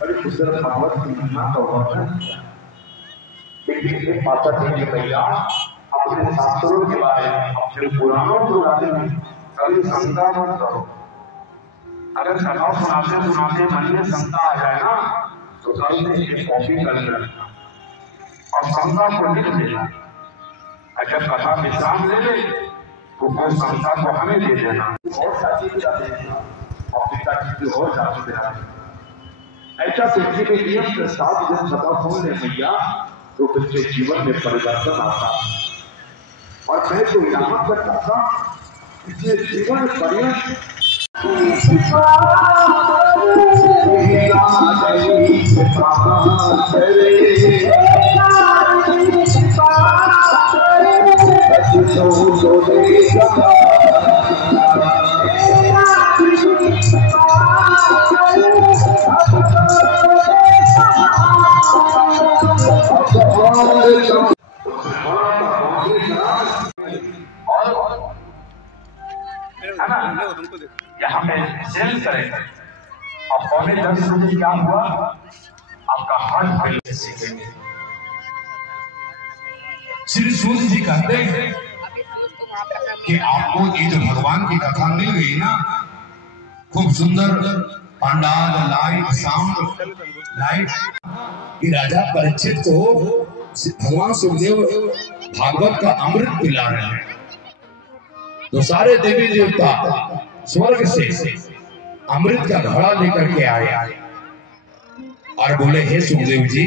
बड़ी खूबसूरत भागवत की महिमा का वर्णन देखिए। माता जी के भैया अपने शास्त्रों के बारे में, अपने पुराणों के बारे में कभी शंका मत करो। अगर कथा सुनाते सुनाते मन में शंका आ जाए ना तो कल से एक कॉपी कर लेना और शंका को लिख देना। अगर कथा विश्राम ले ले तो वो शंका को हमें दे देना और साथी का देना और पिताजी की और जाति देना। ऐसा पृथ्वी के नियम के साथ जब कथा सुन ले भैया तो बच्चे जीवन में परिवर्तन आता। और मैं तो यहाँ पर कहता इसलिए जीवन पर्यंत यहाँ पे सेल करेंगे और पौने 10 बजे क्या हुआ आपका हार्ट फेल सीखेंगे। श्री सूत जी कहते हैं कि आपको ये जो भगवान की कथा मिल गई ना, खूब सुंदर पंडाल, लाइट, साउंड, लाइट, कि राजा परीक्षित को भगवान सुखदेव भागवत का अमृत पिला रहे हैं। तो सारे देवी देवता स्वर्ग से अमृत का घड़ा लेकर के आए और बोले, हे सुखदेव जी,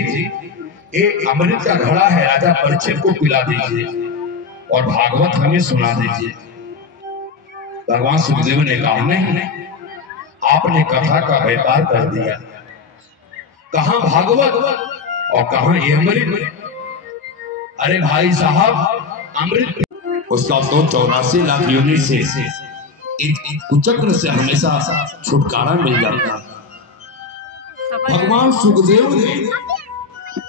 ये अमृत का घड़ा है, राजा परीक्षित को पिला दीजिए और भागवत हमें सुना दीजिए। भगवान सुखदेव ने कहा, नहीं, आपने कथा का व्यापार कर दिया। कहां भागवत और कहां ये अमृत? अरे भाई साहब, अमृत उसका तो 84 लाख योनि से एक कुचक्र से हमेशा छुटकारा मिल जाता। भगवान सुखदेव ने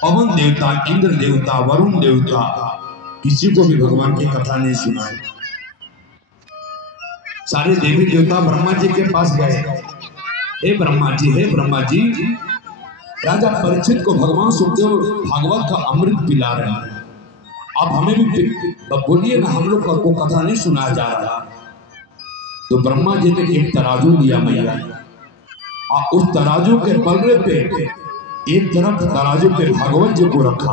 पवन देवता, इंद्र देवता, वरुण देवता, किसी को भी भगवान की कथा नहीं सुनाई। सारे देवी देवता ब्रह्मा जी के पास गए, हे ब्रह्मा जी, राजा परीक्षित को भगवान सुखदेव भागवत का अमृत पिला रहे हैं, आप हमें भी बोलिए ना, हम लोग को कथा नहीं सुनाया जा रहा। तो ब्रह्मा जी ने एक तराजू लिया मैया, और उस तराजू के पलड़े पे एक तरफ तराजू पे भागवत जी को रखा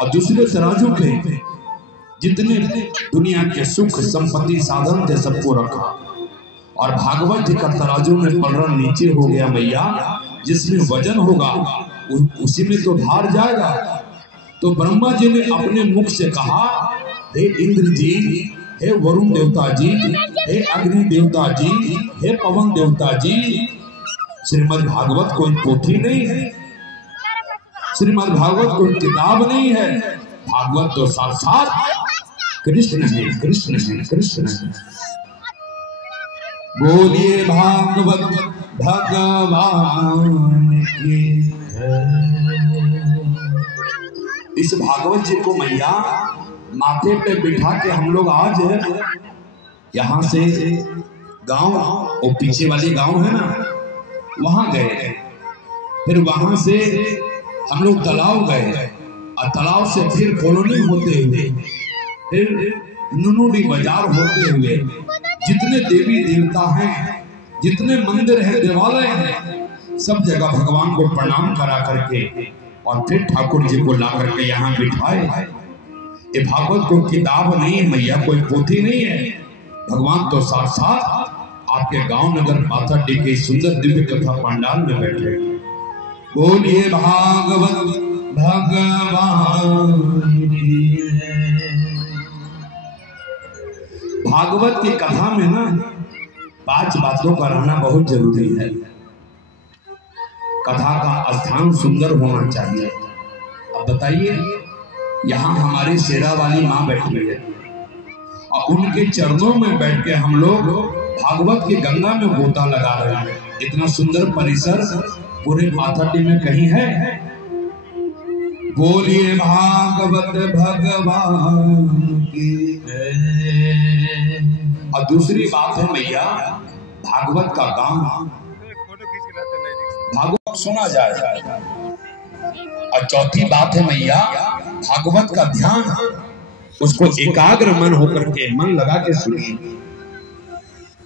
और दूसरे तराजू पे जितने दुनिया के सुख, संपत्ति, साधन थे सबको रखा। और भागवत जी का तराजू में पलड़ा नीचे हो गया मैया, जिसमें वजन होगा उसी में तो भार जाएगा। तो ब्रह्मा जी ने अपने मुख से कहा, हे इंद्र जी, हे वरुण देवता जी, हे अग्नि देवता जी, हे पवन देवता जी, श्रीमद् भागवत कोई पोथी नहीं है, श्रीमद् भागवत कोई किताब नहीं है, भागवत तो साक्षात कृष्ण है, कृष्ण है, कृष्ण है। बोलिए भागवत भगवान की। इस भागवत जी को मैया माथे पे बिठा के हम लोग आज यहाँ से गांव, वो पीछे वाली गांव है ना, वहां गए। फिर वहां से हम लोग तालाब गए और तालाब से फिर कॉलोनी होते हुए, फिर नुनुडी बाजार होते हुए, जितने देवी देवता हैं, जितने मंदिर हैं, देवालय हैं, सब जगह भगवान को प्रणाम करा करके और फिर ठाकुर जी को ला करके यहाँ बिठाए। ये भागवत कोई किताब नहीं है मैया, कोई पोथी नहीं है, भगवान तो साक्षात आपके गांव नगर पाथरडी के सुंदर दिव्य कथा पंडाल में बैठे। बोलिए भागवत भगवान। भागवत की कथा में ना 5 बातों का रहना बहुत जरूरी है। कथा का स्थान सुंदर होना चाहिए। अब बताइए, यहाँ हमारी शेरा वाली माँ बैठी है और उनके चरणों में बैठ के हम लोग भागवत की गंगा में गोता लगा रहे हैं। इतना सुंदर परिसर पूरे पाथरडी में कहीं है? बोलिए भागवत भगवान की। और दूसरी बात है मैया, भागवत का गान भागवत सुना जाए। और चौथी बात है मैया, भागवत का ध्यान, उसको एकाग्र मन होकर के मन लगा के सुनिए।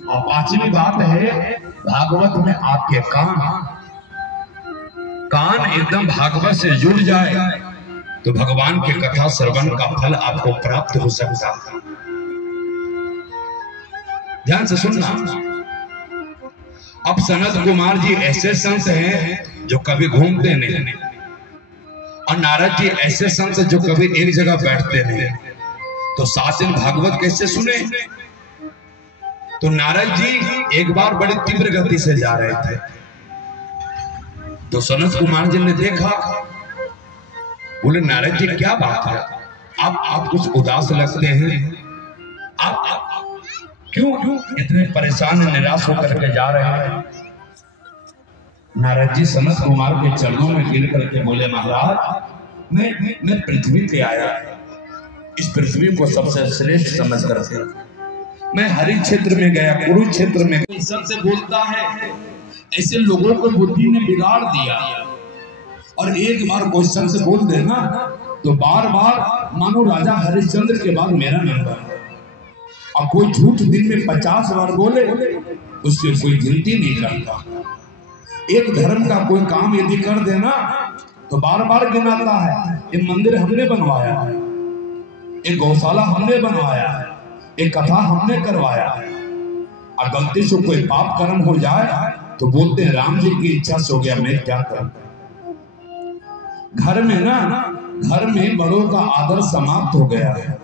और पांचवी बात है, भागवत में आपके कान एकदम भागवत से जुड़ जाए तो भगवान के कथा श्रवण का फल आपको प्राप्त हो सकता है। ध्यान से सुनना। अब सनत कुमार जी ऐसे संत हैं जो कभी घूमते नहीं, और नारद जी ऐसे संत जो कभी एक जगह बैठते नहीं, तो 7 दिन भागवत कैसे सुने? तो नारद जी एक बार बड़ी तीव्र गति से जा रहे थे, तो सनत कुमार जी ने देखा, बोले नारद जी क्या बात है, आप कुछ उदास लगते हैं, आप क्यों इतने परेशान निराश होकर के जा रहे हैं? नारद जी सनत कुमार के चरणों में गिर करके बोले, महाराज मैं पृथ्वी पे आया, इस पृथ्वी को सबसे श्रेष्ठ समझ करके मैं हरि क्षेत्र में गया, कुरुक्षेत्र में गया। सबसे बोलता है, ऐसे लोगों को बुद्धि ने बिगाड़ दिया, और एक बार क्वेश्चन से बोल देना तो बार बार मानो राजा हरिश्चंद्र के बाद मेरा नंबर, और कोई झूठ दिन में 50 बार बोले उससे कोई गिनती नहीं करता। एक धर्म का कोई काम यदि कर देना तो बार बार गिनाता है, ये मंदिर हमने बनवाया है, एक गौशाला हमने बनवाया है, एक कथा हमने करवाया है। और गलती से कोई पाप कर्म हो जाए तो बोलते हैं राम जी की इच्छा से हो गया, मैं क्या करूं। घर में बड़ों का आदर समाप्त हो गया है,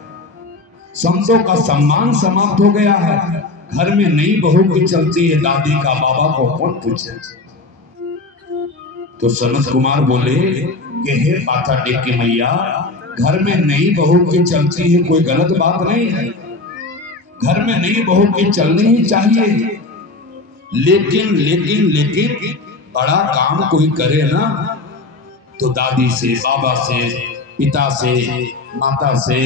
संतों का सम्मान समाप्त हो गया है। घर में नई बहू की चलती है, दादी का बाबा को कौन पूछे। तो सनत कुमार बोले कि हे पाथरडी की मैया, घर में नई बहू की चलती है, कोई गलत बात नहीं है, घर में नई बहू की चलनी ही चाहिए, लेकिन बड़ा काम कोई करे ना तो दादी से, बाबा से, पिता से, माता से,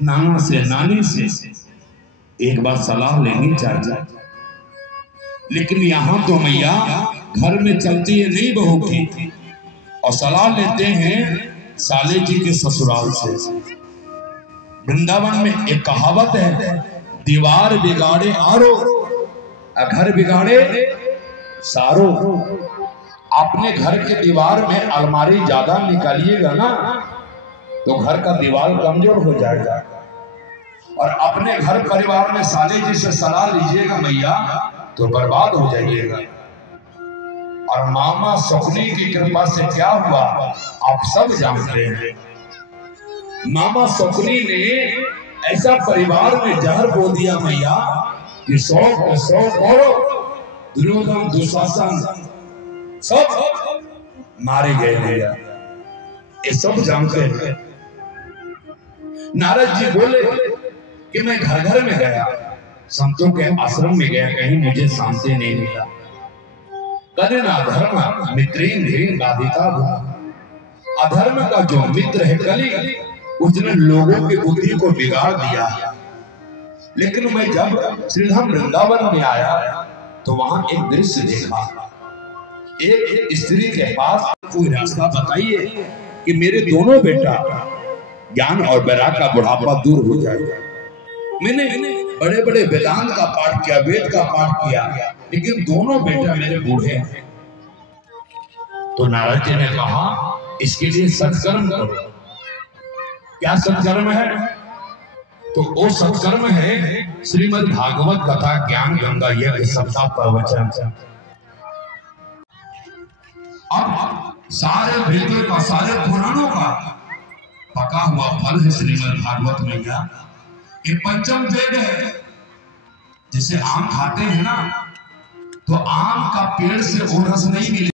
नाना से, नानी से एक बार सलाह लेनी चाहिए। लेकिन यहाँ तो मैया घर में चलती है नई बहू की, और सलाह लेते हैं साले जी के ससुराल से। वृंदावन में एक कहावत है, दीवार बिगाड़े आरो, घर बिगाड़े सारो। अपने घर के दीवार में अलमारी ज्यादा निकालिएगा ना तो घर का दीवार कमजोर हो जाएगा, और अपने घर परिवार में साले जी से सलाह लीजिएगा मैया तो बर्बाद हो जाइएगा। और मामा सपनी की कृपा से क्या हुआ आप सब जानते हैं। मामा सपनी ने ऐसा परिवार में जहर बो दिया मैया कि 100 कौरव, दुर्योधन, दुशासन सब मारे गए भैया, ये सब जानते हैं। नारद जी बोले कि मैं घर घर में गया, संतों के आश्रम में गया, कहीं मुझे शांति नहीं मिला। करें ना धर्म मित्रीन धीन बाधिका, अधर्म का जो मित्र है कली, उसने लोगों की बुद्धि को बिगाड़ दिया। लेकिन मैं जब श्रीधाम वृंदावन में आया तो वहां एक दृश्य देखा, एक स्त्री के पास कोई रास्ता बताइए कि मेरे दोनों बेटा ज्ञान और वैराग का बुढ़ापा दूर हो जाएगा। मैंने बड़े बड़े वेदांत का पाठ किया, वेद का पाठ किया, लेकिन दोनों बेटा मेरे बूढ़े हैं। तो नारद जी ने कहा इसके लिए सत्कर्म करो। क्या सत्कर्म है? तो वो सत्कर्म है श्रीमद् भागवत कथा ज्ञान गंगा यज्ञ सप्ताह प्रवचन। अब सारे वेदों का, सारे पुराणों का पका हुआ फल है श्रीमद् भागवत में। क्या ये पंचम वेद है। जैसे आम खाते हैं ना, तो आम का पेड़ से वो रस नहीं मिले।